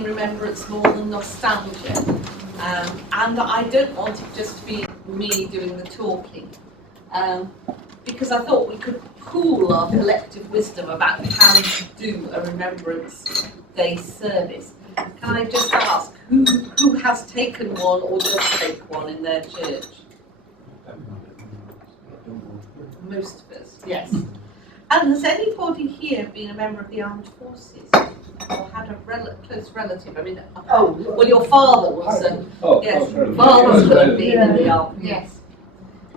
making remembrance more than nostalgia. And I don't want it just to be me doing the talking, because I thought we could pool our collective wisdom about how to do a Remembrance Day service. Can I just ask, who has taken one or does take one in their church? Most of us, yes. And has anybody here been a member of the armed forces or had a close relative? I mean, well, your father was. Yes, fathers will have been in the army. Yes.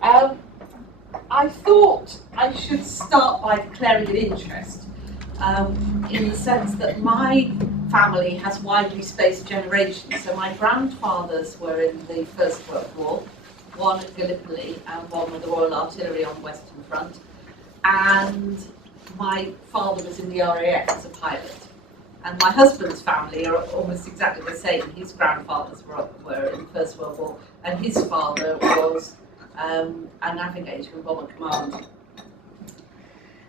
I thought I should start by declaring an interest, in the sense that my family has widely spaced generations. So my grandfathers were in the First World War, one at Gallipoli and one with the Royal Artillery on the Western Front. And my father was in the RAF as a pilot. And my husband's family are almost exactly the same. His grandfathers were in the First World War, and his father was a navigator in Bomber Command.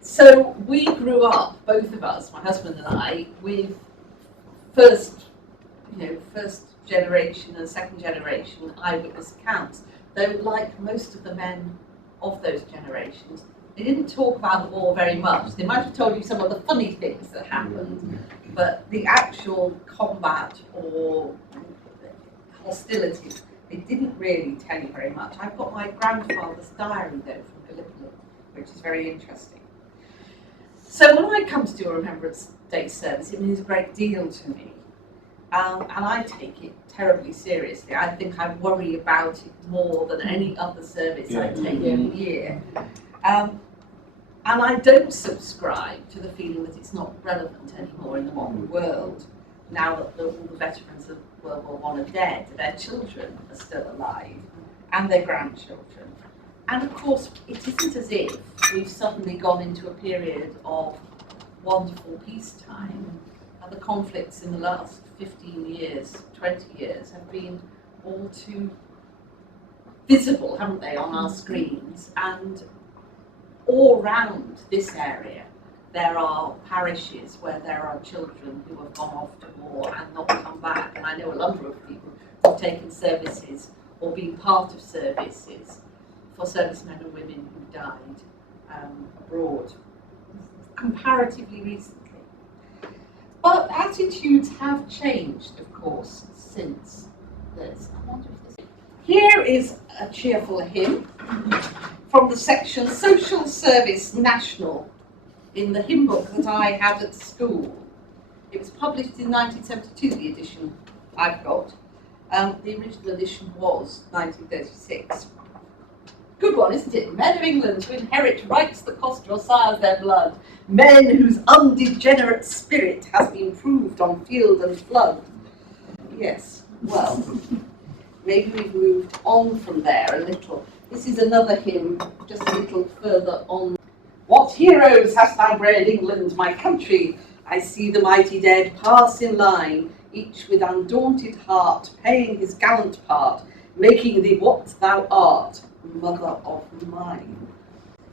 So we grew up, both of us, my husband and I, with first generation and second generation eyewitness accounts. Though, like most of the men of those generations, they didn't talk about the war very much. They might have told you some of the funny things that happened, but the actual combat or hostilities, they didn't really tell you very much. I've got my grandfather's diary, though, from Gallipoli, which is very interesting. So when I come to do a Remembrance Day service, it means a great deal to me. And I take it terribly seriously. I think I worry about it more than any other service I take in a year. And I don't subscribe to the feeling that it's not relevant anymore in the modern world, now that all the veterans of World War I are dead, their children are still alive, and their grandchildren. And of course, it isn't as if we've suddenly gone into a period of wonderful peacetime. The conflicts in the last 15 years, 20 years have been all too visible, haven't they, on our screens? And all around this area, there are parishes where there are children who have gone off to war and not come back. And I know a number of people who've taken services or been part of services for servicemen and women who died abroad, comparatively recently. But attitudes have changed, of course, since this. I wonder if this. Here is a cheerful hymn from the section Social Service National in the hymn book that I had at school. It was published in 1972, the edition I've got. The original edition was 1936. Good one, isn't it? Men of England to inherit rights that cost your sires their blood. Men whose undegenerate spirit has been proved on field and flood. Yes, well, maybe we've moved on from there a little. This is another hymn, just a little further on. What heroes hast thou bred, England, my country? I see the mighty dead pass in line, each with undaunted heart, paying his gallant part, making thee what thou art, mother of mine.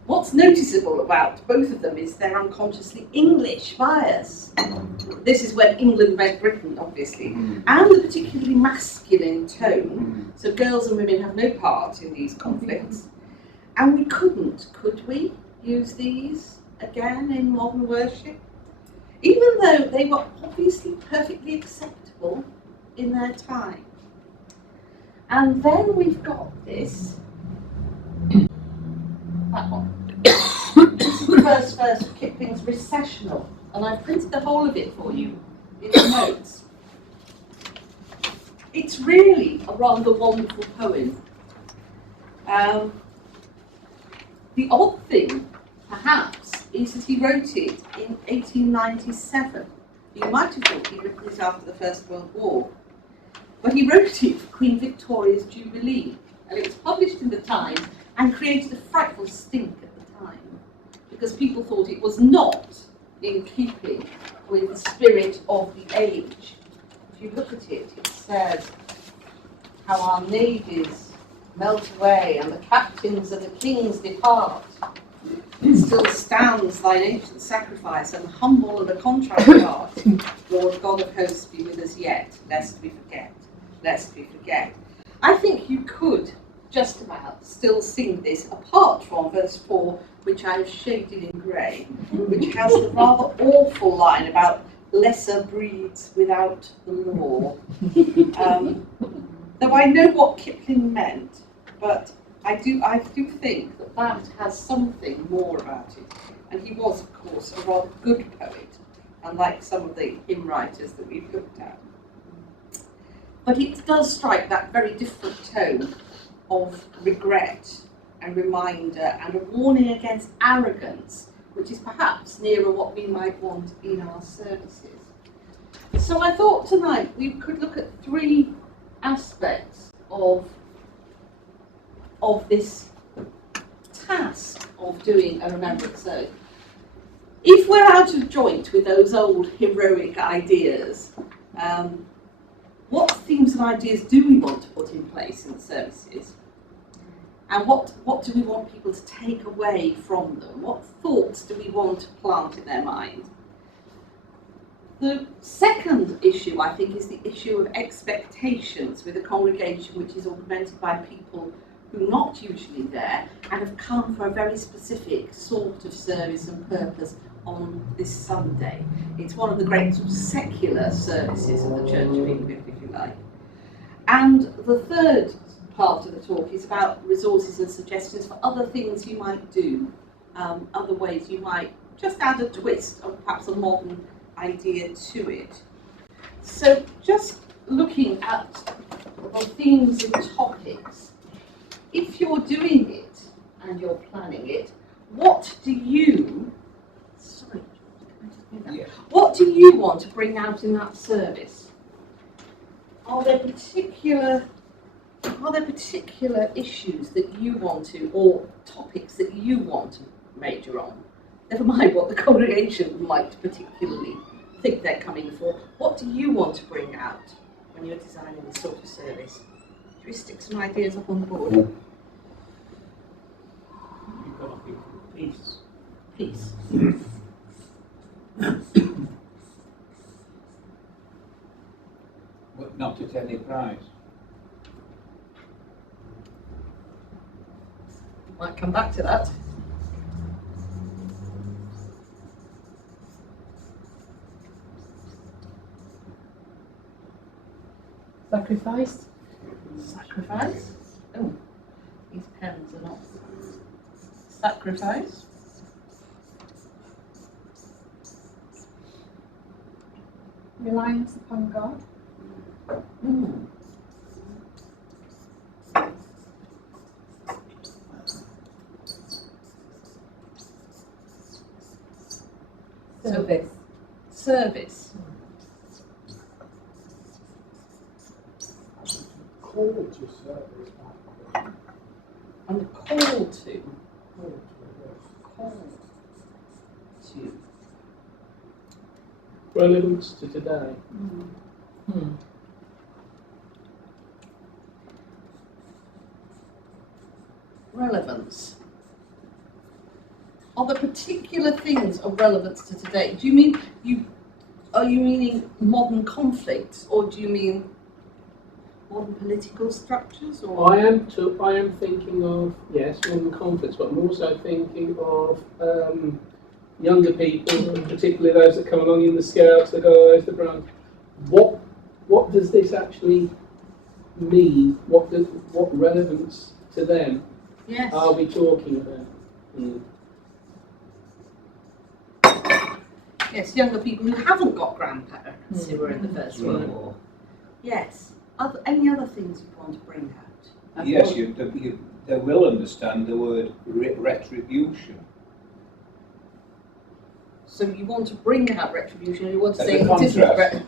What's noticeable about both of them is their unconsciously English bias. This is when England met Britain, obviously, and the particularly masculine tone. So girls and women have no part in these conflicts. And we couldn't, could we, use these again in modern worship? Even though they were obviously perfectly acceptable in their time. And then we've got this. That one. This is the first verse of Kipling's Recessional, and I've printed the whole of it for you in the notes. It's really a rather wonderful poem. The odd thing, perhaps, is that he wrote it in 1897. You might have thought he'd written it after the First World War, but he wrote it for Queen Victoria's Jubilee, and it was published in the Times and created a frightful stink at the time because people thought it was not in keeping with the spirit of the age. If you look at it, it says how our navies melt away and the captains of the kings depart. It's still stands thine ancient sacrifice, and humble and a contrite heart. Lord God of hosts, be with us yet, lest we forget, lest we forget. I think you could just about still sing this, apart from verse 4, which I have shaded in grey, which has the rather awful line about lesser breeds without the law. Though I know what Kipling meant, but I do think that has something more about it. And he was, of course, a rather good poet, unlike some of the hymn writers that we've looked at. But it does strike that very different tone of regret and reminder and a warning against arrogance, which is perhaps nearer what we might want in our services. So I thought tonight we could look at 3 aspects of this task of doing a remembrance ode. If we're out of joint with those old heroic ideas, what themes and ideas do we want to put in place in the services? And what do we want people to take away from them? What thoughts do we want to plant in their mind? The second issue, I think, is the issue of expectations with a congregation which is augmented by people who are not usually there and have come for a very specific sort of service and purpose on this Sunday. It's one of the great sort of secular services of the Church of England, if you like. And the third part of the talk is about resources and suggestions for other things you might do, other ways you might just add a twist of perhaps a modern idea to it. So just looking at the themes and topics, if you're doing it and you're planning it, what do you want to bring out in that service? Are there particular issues that you want to, or topics that you want to major on? Never mind what the congregation might particularly think they're coming for. What do you want to bring out when you're designing this sort of service? Should we stick some ideas up on the board? You've got to think of peace. Peace. But not at any price. Might come back to that. Sacrifice. Sacrifice. Oh, these pens are not. Sacrifice. Reliance upon God. Mm. Service. Service. Call to service. And the call to. Call to. Relevance to today. Relevance. Are there particular things of relevance to today? Do you mean are you meaning modern conflicts, or do you mean modern political structures? Or I am thinking of, yes, modern conflicts, but I'm also thinking of younger people, particularly those that come along in the Scouts, the Guys, the Browns. What does this actually mean? What relevance to them yes. are we talking about? Yes, younger people who haven't got grandparents who were in the First World War. Yes. Any other things you want to bring out? Yes, they will understand the word retribution. So you want to bring out retribution, and you want to As say a it isn't contrast.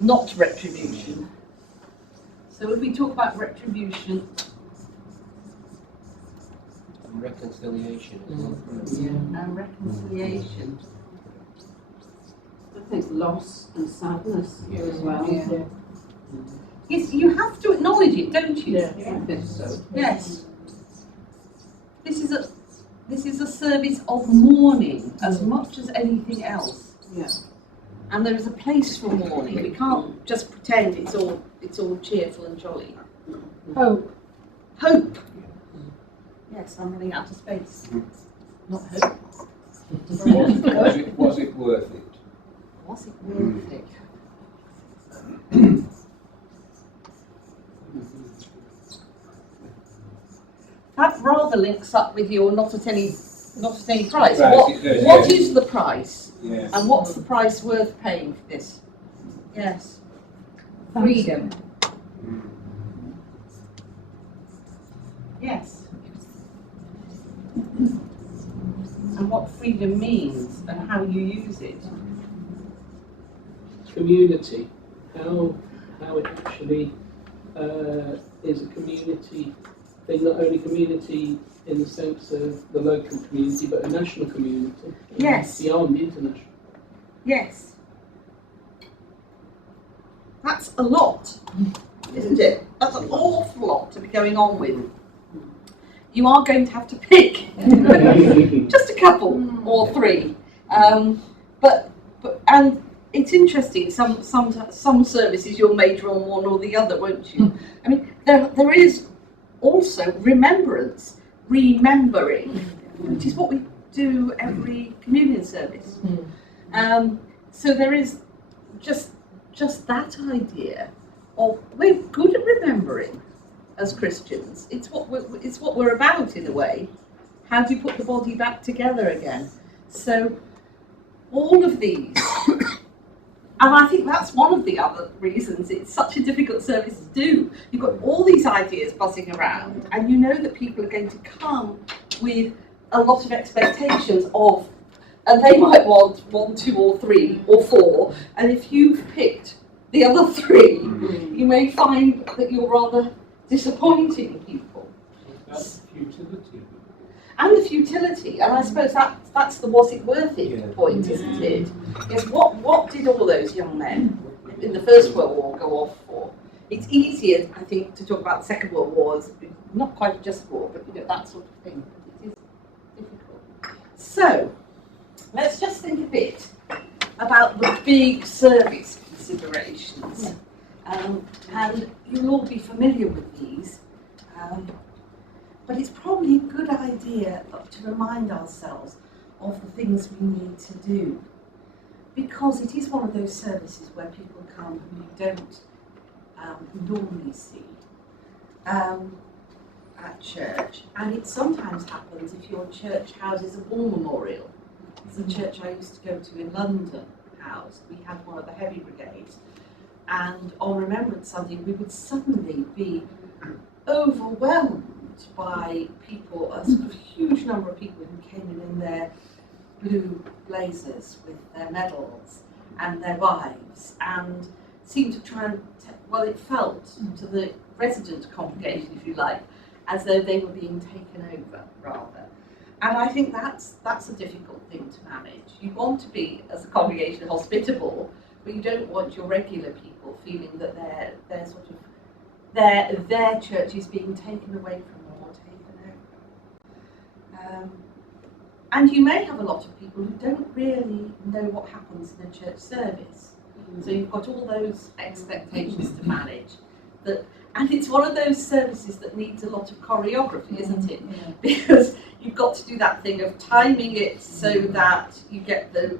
not retribution. So if we talk about retribution, And reconciliation as well. and reconciliation. I think loss and sadness here as well. Yeah. Yes, you have to acknowledge it, don't you? Yeah. I think so. Yes. This is this is a service of mourning as much as anything else. Yeah. And there is a place for mourning. We can't just pretend it's all cheerful and jolly. Hope. Hope. Yes, I'm running out of space. Not hope. Was it worth it? Was it worth it? That rather links up with your not at any price. Right, it does, What yes. is the price? Yes. And what's the price worth paying for this? Yes. Freedom. Yes. And what freedom means and how you use it. Community, how it actually is a community thing, not only community in the sense of the local community, but a national community. Yes. Beyond international. Yes. That's a lot, isn't it? That's an awful lot to be going on with. You are going to have to pick just a couple or three, but it's interesting. Some services you'll major on one or the other, won't you? I mean, there is also remembrance, remembering, which is what we do every communion service. So there is just that idea of we're good at remembering as Christians. It's what we're about in a way. How do you put the body back together again? So all of these, and I think that's one of the other reasons it's such a difficult service to do. You've got all these ideas buzzing around, and you know that people are going to come with a lot of expectations of, and they might want 1, 2, or 3, or 4, and if you've picked the other 3, you may find that you're rather disappointing people. That's futility. And the futility, and I suppose that's the was it worth it Yeah. point, isn't it? Is what did all those young men in the First World War go off for? It's easier, I think, to talk about the Second World War as not quite a just war, but that sort of thing. It is difficult. So, let's just think a bit about the big service considerations. And you'll all be familiar with these. But it's probably a good idea to remind ourselves of the things we need to do, because it is one of those services where people come who you don't normally see at church, and it sometimes happens if your church houses a war memorial. It's a church I used to go to in London house. We had one of the heavy brigades, and on Remembrance Sunday we would suddenly be overwhelmed by people, a sort of huge number of people who came in their blue blazers with their medals and their wives, and seemed to try and, it felt to the resident congregation, if you like, as though they were being taken over, rather. And I think that's a difficult thing to manage. You want to be, as a congregation, hospitable, but you don't want your regular people feeling that they're sort of their church is being taken away from them or taken over. And you may have a lot of people who don't really know what happens in a church service. So you've got all those expectations to manage. And it's one of those services that needs a lot of choreography, isn't it? Yeah. Because you've got to do that thing of timing it so that you get the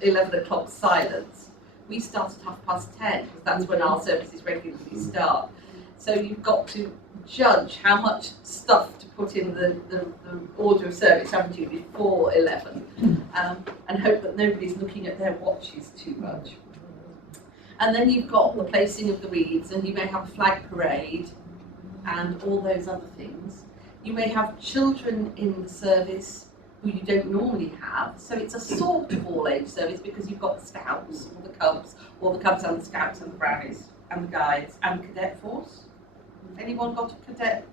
11 o'clock silence. We start at 10:30 because that's when our services regularly start. So you've got to judge how much stuff to put in the order of service, haven't you, before 11, and hope that nobody's looking at their watches too much. And then you've got the placing of the wreaths, and you may have a flag parade and all those other things. You may have children in the service who you don't normally have, so it's a sort of all-age service because you've got the Scouts, or the Cubs and the Scouts and the Brownies and the Guides and Cadet Force. Anyone got cadets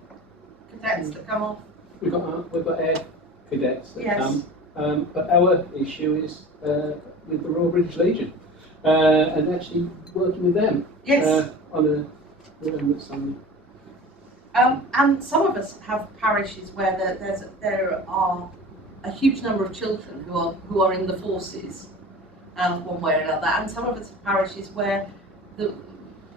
that come off? We've got air cadets that Yes. come, but our issue is with the Royal British Legion and actually working with them on a Remembrance Sunday. And some of us have parishes where there are a huge number of children who are in the forces, one way or another, and some of us have parishes where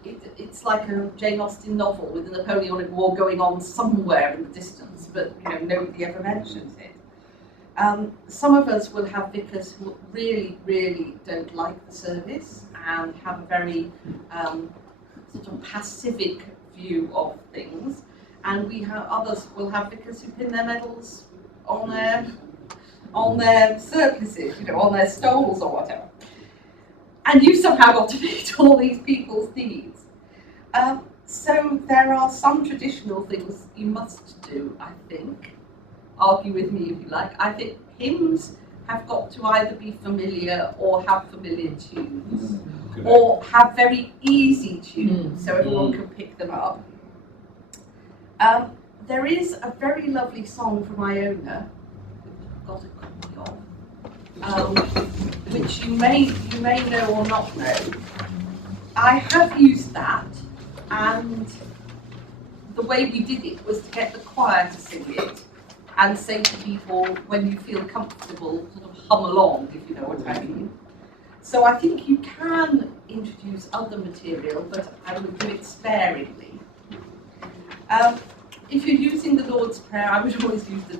it's like a Jane Austen novel with the Napoleonic War going on somewhere in the distance, but nobody ever mentions it. Some of us will have vicars who really, really don't like the service and have a very sort of pacific view of things, and others will have vicars who pin their medals on their surplices, on their stoles or whatever. And you've somehow got to meet all these people's needs. So there are some traditional things you must do, I think. Argue with me if you like. I think hymns have got to either be familiar or have familiar tunes, or have very easy tunes so everyone can pick them up. There is a very lovely song from Iona, which I've got a copy of, which you may know or not know. I have used that, and the way we did it was to get the choir to sing it and say to people, when you feel comfortable, sort of hum along, if you know what I mean. So I think you can introduce other material, but I would do it sparingly. If you're using the Lord's Prayer, I would always use the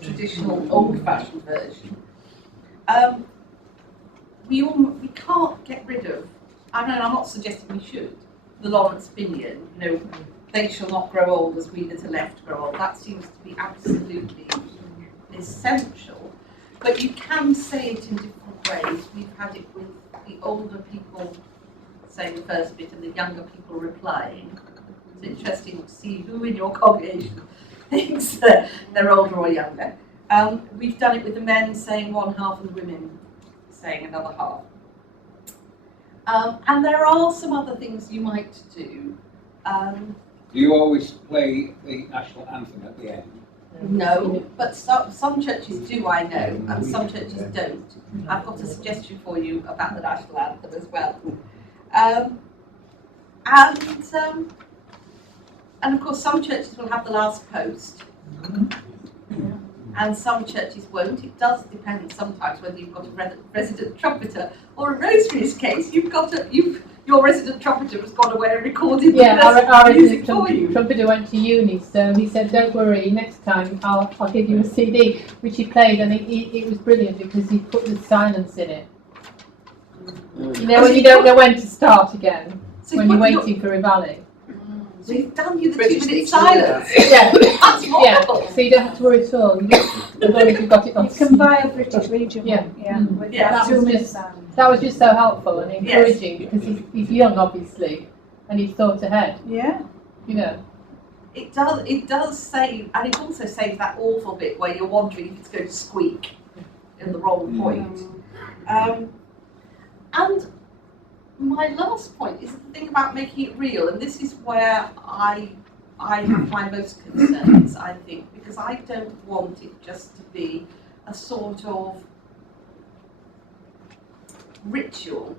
traditional old-fashioned version. We can't get rid of, I'm not suggesting we should, the Lawrence Finian, they shall not grow old as we that are left grow old. That seems to be absolutely essential. But you can say it in different ways. We've had it with the older people saying the first bit and the younger people replying. It's interesting to see who in your congregation thinks that they're older or younger. We've done it with the men saying one half and the women saying another half. And there are some other things you might do. Do you always play the national anthem at the end? No, but some churches do, I know, and some churches don't. I've got a suggestion for you about the national anthem as well. And of course, some churches will have the last post, and some churches won't. It does depend sometimes whether you've got a resident trumpeter or a Rosary's case. Your resident trumpeter has gone away and recorded our music resident for you. trumpeter went to uni, so he said, "Don't worry, next time I'll give you a CD," which he played, and it was brilliant because he put the silence in it. When you don't know when to start again, So when you're waiting for Rivali. So he's done you the British 2-minute dictionary. silence. Yeah, That's wonderful. yeah. So you don't have to worry at all. You just, as long as you've got it on. You can buy a British region Yeah. one, yeah, with Yeah, that that was 2-minute just- sound. That was just so helpful and encouraging because he's young, obviously, and he's thought ahead. Yeah. It does save, and it also saves that awful bit where you're wondering if it's going to squeak in the wrong point. And my last point is the thing about making it real, and this is where I have my most concerns, I think, because I don't want it just to be a sort of ritual,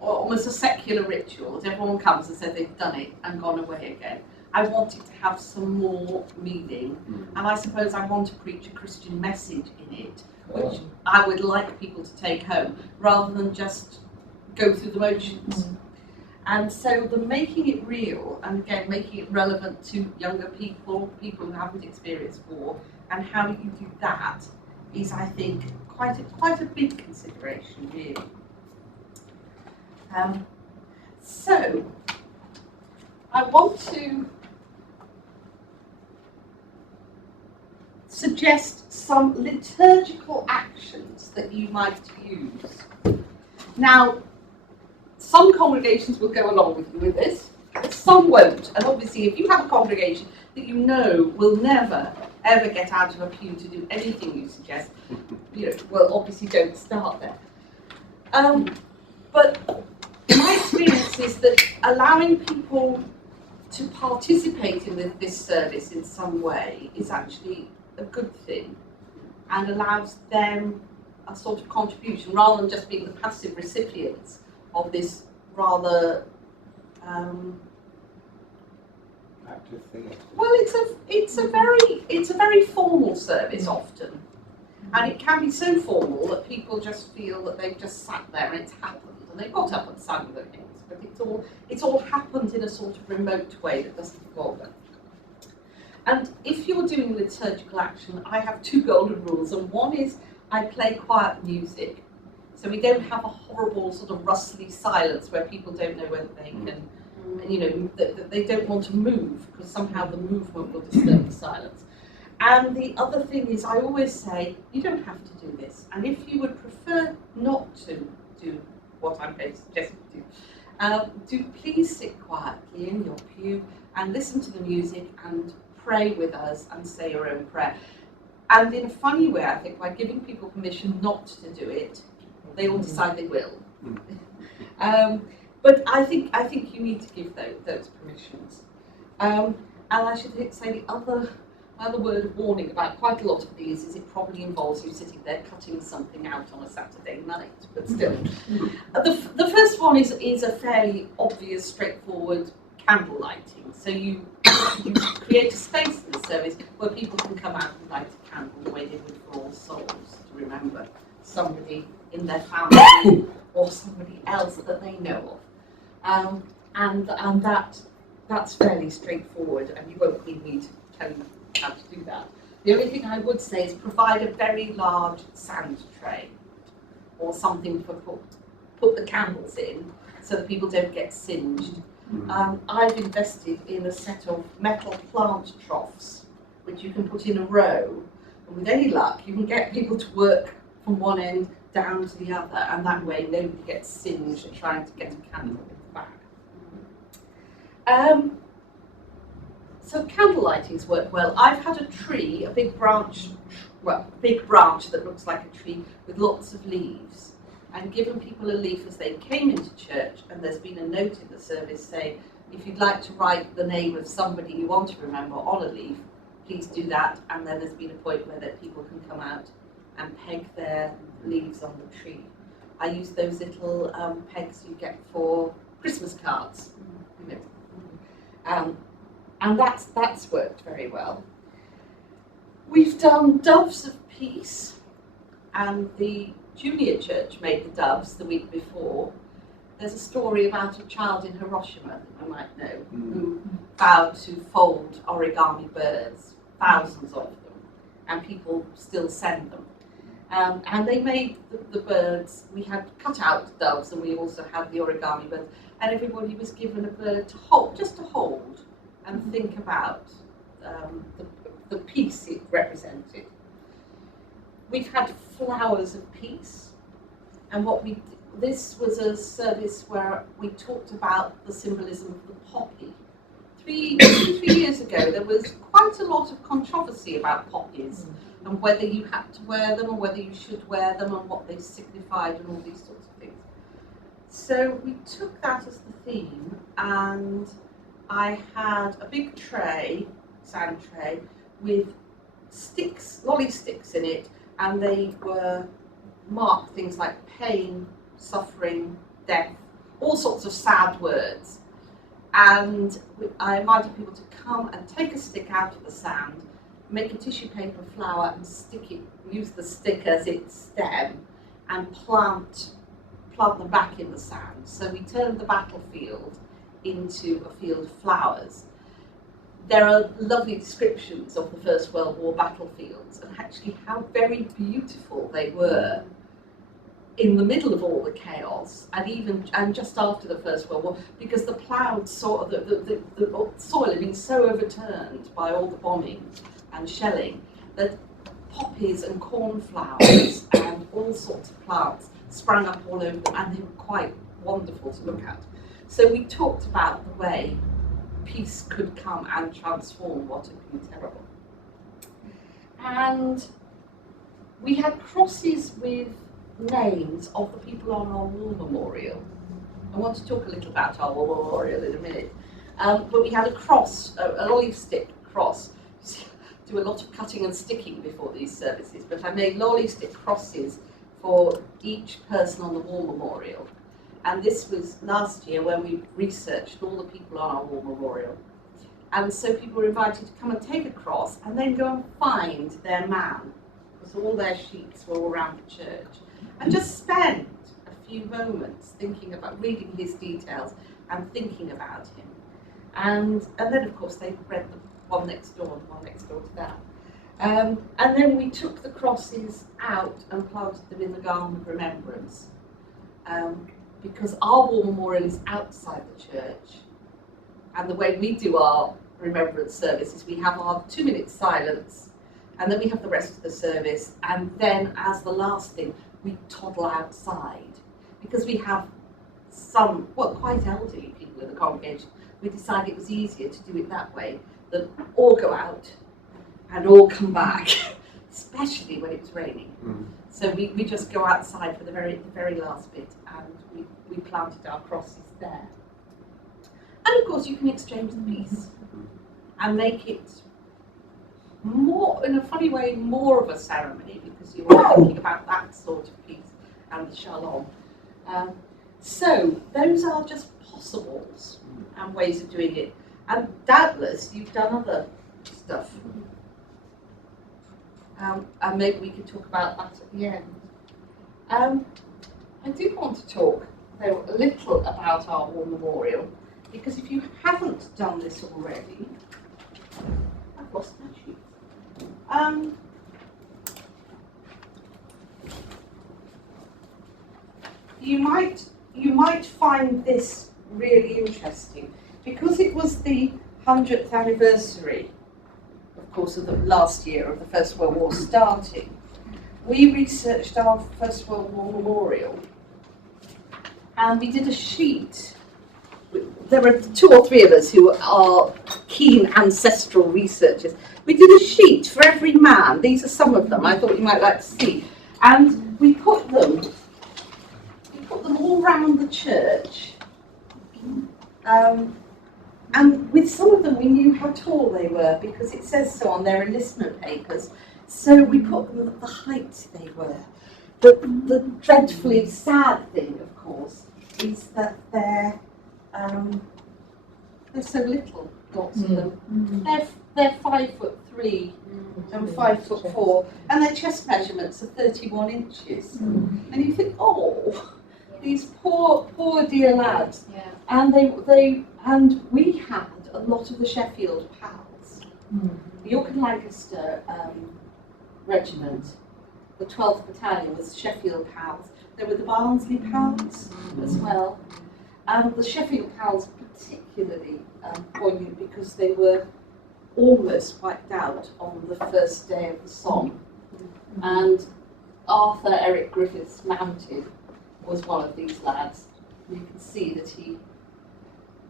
or almost a secular ritual, that everyone comes and says they've done it and gone away again. I want it to have some more meaning, and I suppose I want to preach a Christian message in it, which I would like people to take home, rather than just go through the motions. And so the making it real, and again making it relevant to younger people who haven't experienced war, and how you do that is, I think, quite a big consideration, really. So I want to suggest some liturgical actions that you might use. Now, some congregations will go along with you with this, but some won't. And obviously, if you have a congregation that you know will never, ever get out of a pew to do anything you suggest, well, obviously don't start there. But my experience is that allowing people to participate in this service in some way is actually a good thing, and allows them a sort of contribution rather than just being the passive recipients of this rather Active theatre. well, it's a very formal service often, And it can be so formal that people just feel that they've just sat there and it's happened, and they've got up and sang the hymns, but it's all happened in a sort of remote way that doesn't involve them. And if you're doing liturgical action, I have 2 golden rules, and one is I play quiet music, so we don't have a horrible sort of rustly silence where people don't know whether they can, you know, that they don't want to move because somehow the movement will disturb the silence. And the other thing is, I always say, you don't have to do this, and if you would prefer not to do what I'm going to suggest you do please sit quietly in your pew and listen to the music and pray with us and say your own prayer. And in a funny way, I think, by giving people permission not to do it, they all decide they will. But I think you need to give those permissions. And I should say the other word of warning about quite a lot of these is it probably involves you sitting there cutting something out on a Saturday night, but still. The first one is a fairly obvious, straightforward candle lighting. So you create a space in the service where people can come out and light a candle the way they would for All Souls, to remember somebody in their family or somebody else that they know of. And that's fairly straightforward, and you won't need me to tell you how to do that. The only thing I would say is provide a very large sand tray or something to put the candles in so that people don't get singed. I've invested in a set of metal plant troughs which you can put in a row, and with any luck you can get people to work from one end down to the other, and that way nobody gets singed trying to get a candle in the back. So candle lightings work well. I've had a tree, a big branch that looks like a tree with lots of leaves, and given people a leaf as they came into church, and there's been a note in the service saying, if you'd like to write the name of somebody you want to remember on a leaf, please do that. And then there's been a point where people can come out and peg their leaves on the tree. I use those little pegs you get for Christmas cards, you know. And that's worked very well. We've done doves of peace, and the junior church made the doves the week before. There's a story about a child in Hiroshima that you might know who vowed to fold origami birds, thousands of them, and people still send them. And they made the birds. We had cut out doves, and we also had the origami birds, and everybody was given a bird to hold, just to hold and think about the peace it represented. We've had flowers of peace, and this was a service where we talked about the symbolism of the poppy. 3 years ago, there was quite a lot of controversy about poppies and whether you had to wear them or whether you should wear them and what they signified and all these sorts of things. So we took that as the theme, and I had a big tray, sand tray, with sticks, lolly sticks in it, and they were marked things like pain, suffering, death, all sorts of sad words. And I invited people to come and take a stick out of the sand, make a tissue paper flower and stick it, use the stick as its stem, and plant them back in the sand. So we turned the battlefield into a field of flowers. There are lovely descriptions of the First World War battlefields and actually how very beautiful they were in the middle of all the chaos, and just after the First World War, because the ploughed soil, the soil had been so overturned by all the bombing and shelling that poppies and cornflowers and all sorts of plants sprang up all over them, and they were quite wonderful to look at. So we talked about the way peace could come and transform what had been terrible. And we had crosses with names of the people on our war memorial. I want to talk a little about our war memorial in a minute. But we had a cross, an olive stick cross. Do a lot of cutting and sticking before these services, but I made olive stick crosses for each person on the war memorial. And this was last year when we researched all the people on our war memorial. And so people were invited to come and take a cross and then go and find their man. because all their sheets were all around the church, and just spend a few moments thinking about reading his details and thinking about him. And then of course they read the one next door and the one next door to that. And then we took the crosses out and planted them in the garden of remembrance, because our war memorial is outside the church, and the way we do our remembrance service is we have our 2 minutes silence, and then we have the rest of the service, and then as the last thing we toddle outside, because we have some, well, quite elderly people in the congregation. We decided it was easier to do it that way, than all go out and all come back, especially when it was raining. So we just go outside for the very last bit, and we planted our crosses there. And of course you can exchange the peace and make it more, in a funny way, more of a ceremony, because you are thinking about that sort of peace and the shalom. So those are just possibles and ways of doing it. And doubtless you've done other stuff. And maybe we could talk about that at the end. I did want to talk, though, a little about our war memorial, because if you haven't done this already, I've lost my sheet. You might find this really interesting, because it was the 100th anniversary, of course, of the last year of the First World War starting. We researched our First World War memorial, and we did a sheet. There are 2 or 3 of us who are keen ancestral researchers. We did a sheet for every man. These are some of them I thought you might like to see. And we put them all round the church. And with some of them we knew how tall they were, because it says so on their enlistment papers. So we put them at the height they were. The dreadfully sad thing, of course, is that they're so little, lots of them. They're 5'3" and 5'4", and their chest measurements are 31 inches. And you think, oh, these poor dear lads. Yeah. And we had a lot of the Sheffield Pals, the York and Lancaster regiment, the 12th Battalion was Sheffield Pals. There were the Barnsley Pals as well. And the Sheffield Pals particularly poignant, because they were almost wiped out on the first day of the Somme. And Arthur Eric Griffiths Mounted was one of these lads. You can see that he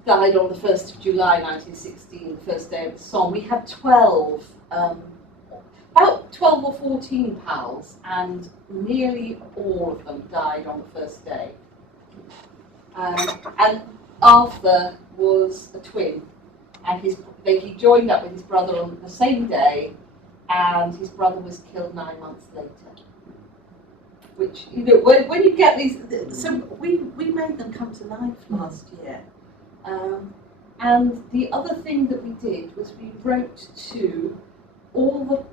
died on the 1st of July 1916, the first day of the Somme. We had 12, about 12 or 14 pals, and nearly all of them died on the first day. And Arthur was a twin, and he joined up with his brother on the same day, and his brother was killed 9 months later. Which, you know, when you get these, so we made them come to life last year. And the other thing that we did was we wrote to all the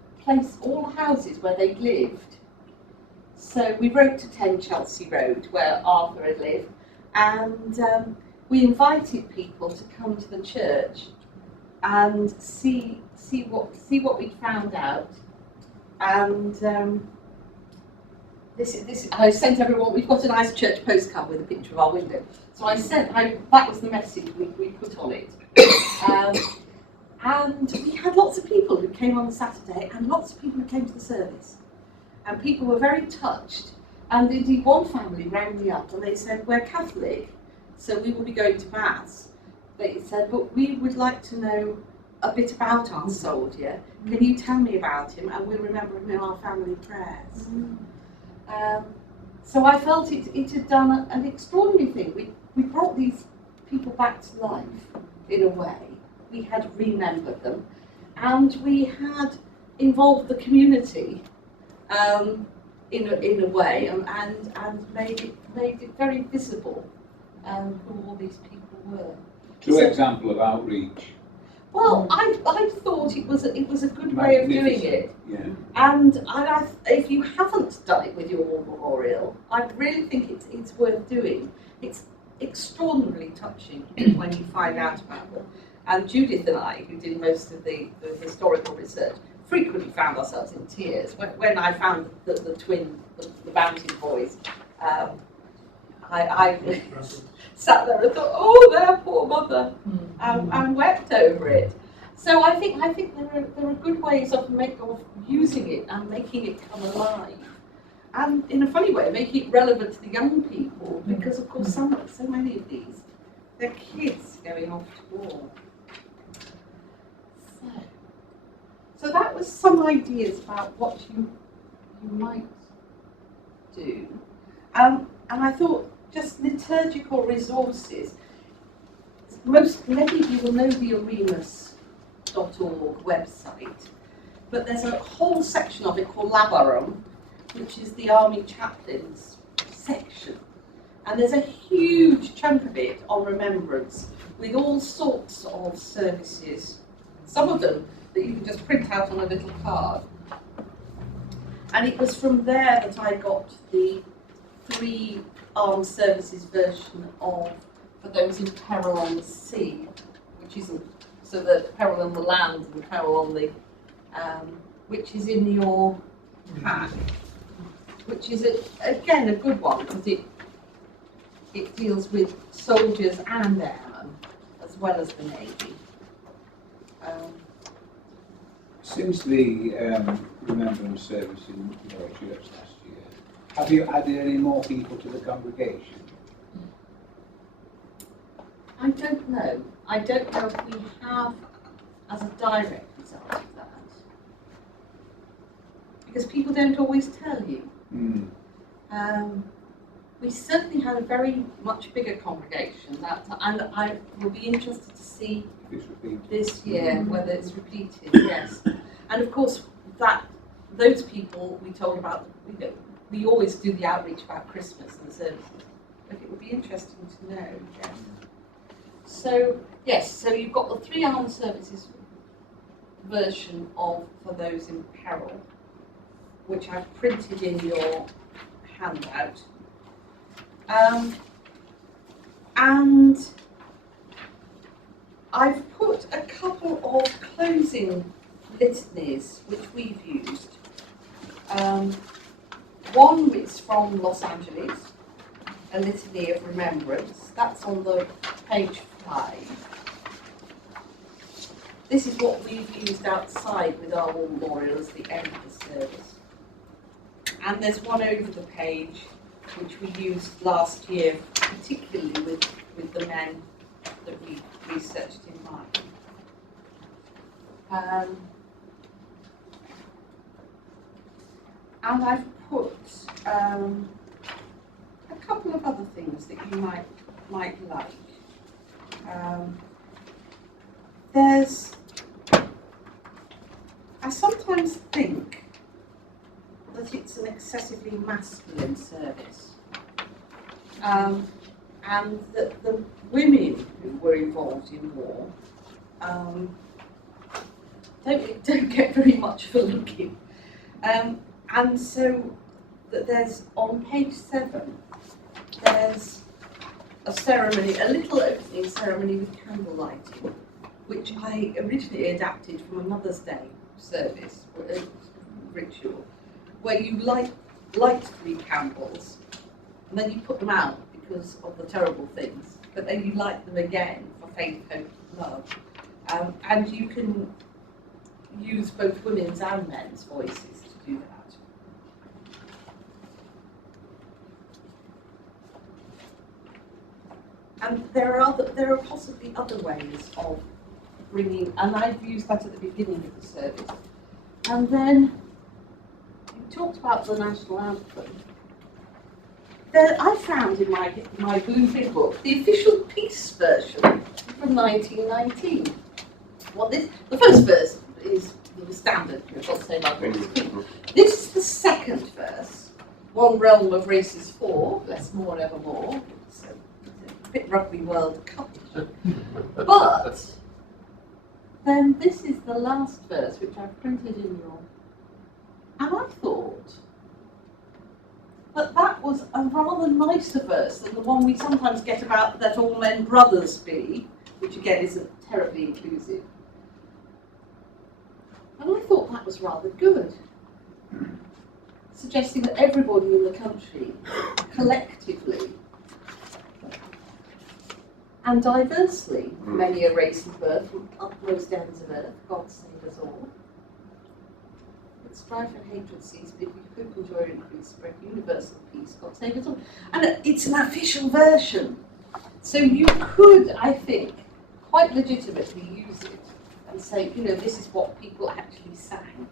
houses where they lived. So we wrote to 10 Chelsea Road, where Arthur had lived, and we invited people to come to the church and see what we'd found out. And this I sent everyone. We've got a nice church postcard with a picture of our window. So that was the message we put on it. And we had lots of people who came on the Saturday, and lots of people who came to the service. And people were very touched. And indeed, one family rang me up and they said, "We're Catholic, so we will be going to Mass." They said, "But we would like to know a bit about our soldier. Can you tell me about him? And we'll remember him in our family prayers." So I felt it had done an extraordinary thing. We brought these people back to life in a way. We had remembered them, and we had involved the community in a way, and made it very visible who all these people were. True example of outreach. Well, I thought it was a good way of doing it. Yeah. And if you haven't done it with your war memorial, I really think it's worth doing. It's extraordinarily touching when you find out about them. And Judith and I, who did most of the historical research, frequently found ourselves in tears. When I found the Bounty boys, I sat there and thought, oh, their poor mother, and wept over it. So I think there are good ways of using it and making it come alive, and in a funny way, making it relevant to the young people, because of course so many of these, they're kids going off to war. So that was some ideas about what you might do, and I thought just liturgical resources. Many of you will know the Arenas.org website, but there's a whole section of it called Labarum, which is the Army Chaplains section, and there's a huge chunk of it on Remembrance with all sorts of services, some of them that you can just print out on a little card. And it was from there that I got the 3 armed services version of For Those in Peril on the Sea, which isn't, so the peril on the land and the peril on the, which is in your pack, which is again a good one, because it deals with soldiers and airmen as well as the Navy. Since the Remembrance service in your church last year, have you added any more people to the congregation? I don't know. I don't know if we have as a direct result of that, because people don't always tell you. We certainly had a very much bigger congregation, and I will be interested to see this year whether it's repeated. Yes, and of course those people we told about. We always do the outreach about Christmas and the services, but it would be interesting to know. Yes. So yes, so you've got the 3 armed services version of For Those in Peril, which I've printed in your handout. And I've put a couple of closing litanies which we've used. One is from Los Angeles, a litany of remembrance. That's on the page 5. This is what we've used outside with our war memorial as the end of the service. And there's one over the page which we used last year, particularly with the men that we researched in mind. And I've put a couple of other things that you might like. I sometimes think that it's an excessively masculine service, and that the women who were involved in war don't get very much for looking, and so that there's on page 7 there's a ceremony, a little opening ceremony with candle lighting, which I originally adapted from a Mother's Day service ritual, where you light 3 candles and then you put them out because of the terrible things, but then you light them again for faith, hope, love, and you can use both women's and men's voices to do that. And there are possibly other ways of bringing, and I've used that at the beginning of the service. And then you talked about the national anthem. I found in my blue big book the official peace version from 1919. Well, the first verse is the standard, God Save Our Gracious King. This is the second verse. One realm of races four, less more, ever more. It's a bit Rugby World Cup. But then this is the last verse, which I've printed in your And I thought that that was a rather nicer verse than the one we sometimes get about "Let all men brothers be," which again isn't terribly inclusive. And I thought that was rather good, suggesting that everybody in the country, collectively and diversely, many a race and birth from utmost ends of earth, God save us all. That strife and hatred cease, bid we hope and joy increase, spread universal peace, God save us all. And it's an official version, so you could, I think, quite legitimately use it and say, you know, this is what people actually sang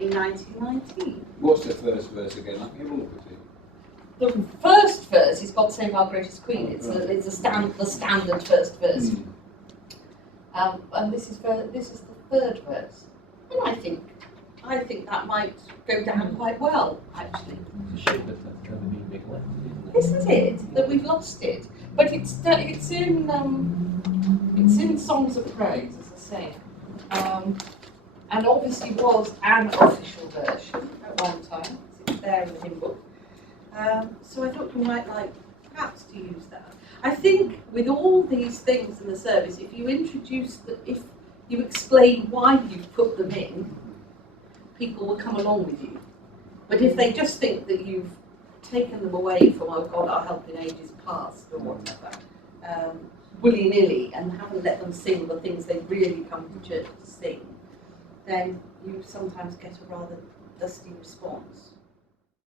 in 1919. What's the first verse again? Let me have a look at it. The first verse is "God Save Our Gracious Queen." It's the standard first verse, and this is the third verse. And I think that might go down quite well, actually. It's a shame that that's kind of being neglected, Isn't it that we've lost it? But it's in Songs of Praise, as I say, and obviously was an official version at one time. It's there in the hymn book. So I thought we might like perhaps to use that. I think with all these things in the service, if you if you explain why you've put them in, people will come along with you. But if they just think that you've taken them away from, oh God, our help in ages past or whatever, willy-nilly, and haven't let them sing the things they really come to church to sing, then you sometimes get a rather dusty response.